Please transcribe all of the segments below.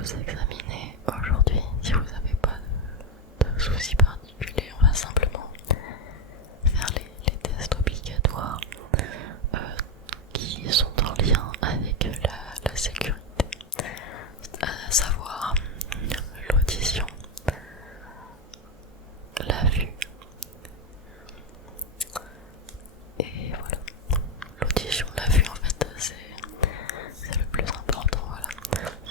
vous examiner aujourd'hui. Si vous n'avez pas de soucis particuliers, on va simplement faire les tests obligatoires qui sont en lien avec la sécurité, à savoir l'audition, la vue, et voilà. L'audition, la vue en fait c'est le plus important, voilà.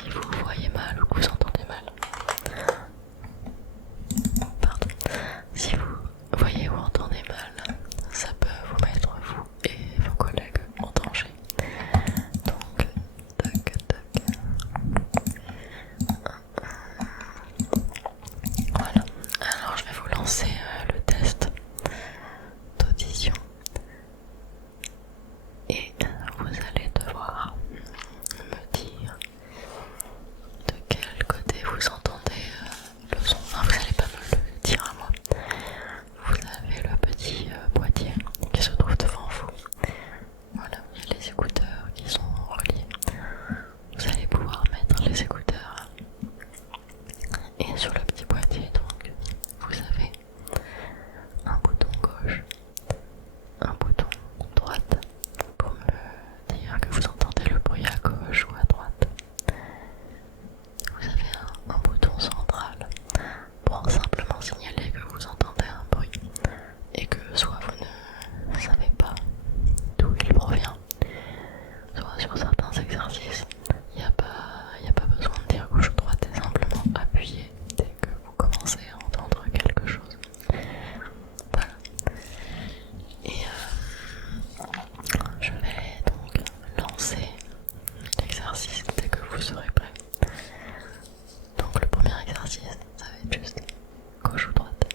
Si vous voyez mal ou que vous entendez mal, pardon, si vous voyez ou entendez mal, ça peut vous mettre vous et vos collègues en danger. Donc, tac, tac. Voilà. Alors je vais vous lancer le test d'audition. Et vous allez devoir me dire de quel côté vous entendez le son. Enfin, vous n'allez pas me le dire à moi. Vous avez le petit boîtier qui se trouve devant vous. Voilà, il y a les écouteurs qui sont reliés. Vous allez pouvoir mettre les écouteurs. Et sur le petit boîtier, donc, vous avez un bouton gauche, un bouton droite pour me dire que vous entendez le bruit à gauche ou à droite. Vous avez un bouton central pour simplement signaler que vous entendez un bruit et que soit vous ne savez pas d'où il provient, soit sur certains exercices, il n'y a pas besoin de dire gauche ou droite, et simplement appuyer dès que vous commencez à entendre quelque chose. Voilà. Et je vais donc lancer l'exercice dès que vous serez prêt. Donc le premier exercice, ça va être juste gauche ou droite.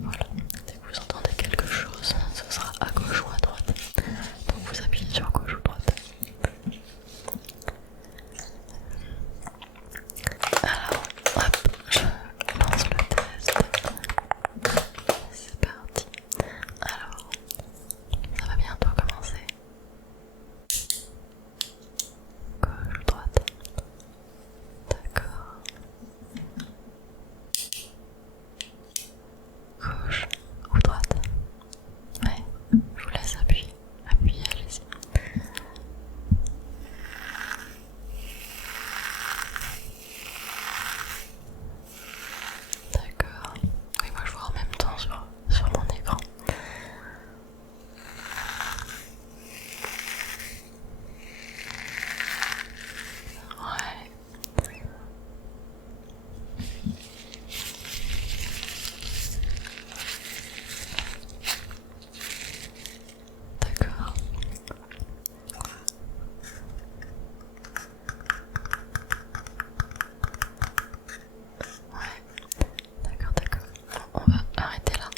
Voilà, dès que vous entendez quelque chose, ce sera à gauche ou à droite. Donc vous appuyez sur gauche ou droite. Alors, hop, je lance le test. C'est parti. Alors, ça va bientôt commencer. Gauche ou droite? D'accord. Gauche ou droite? Ouais, je vous laisse appuyer. Appuyez, allez-y. D'accord. Oui, moi je vois en même temps sur mon écran. Ouais. D'accord. Ouais. D'accord, d'accord. On va arrêter là.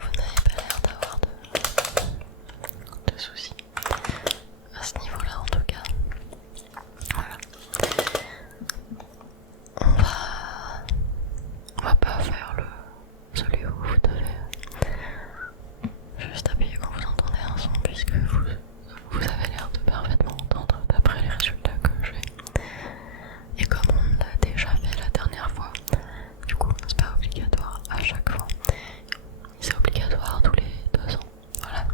Vous n'avez pas l'air d'avoir de soucis à ce niveau-là en tout cas. Voilà. On va pas faire celui où vous devez juste appuyer quand vous entendez un son, puisque vous avez l'air de parfaitement entendre d'après les résultats que j'ai. Et comme on l'a déjà fait la dernière fois, du coup c'est pas obligatoire à chaque fois. C'est obligatoire tous les 2 ans. Voilà.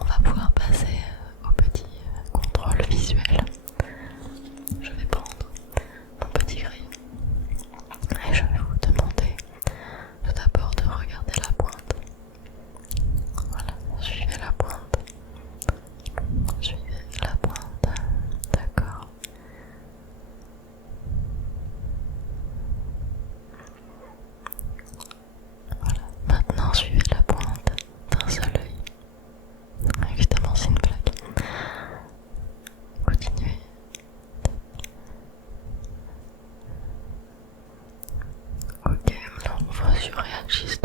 On va pouvoir passer au petit contrôle visuel. Je vais prendre mon petit crayon et je vais vous demander tout d'abord de regarder la pointe. Voilà, suivez la pointe. Suivez la pointe. D'accord. Voilà, maintenant suivez la pointe d'un seul œil. Évidemment, c'est une blague. Continuez. Ok, maintenant vos yeux réagissent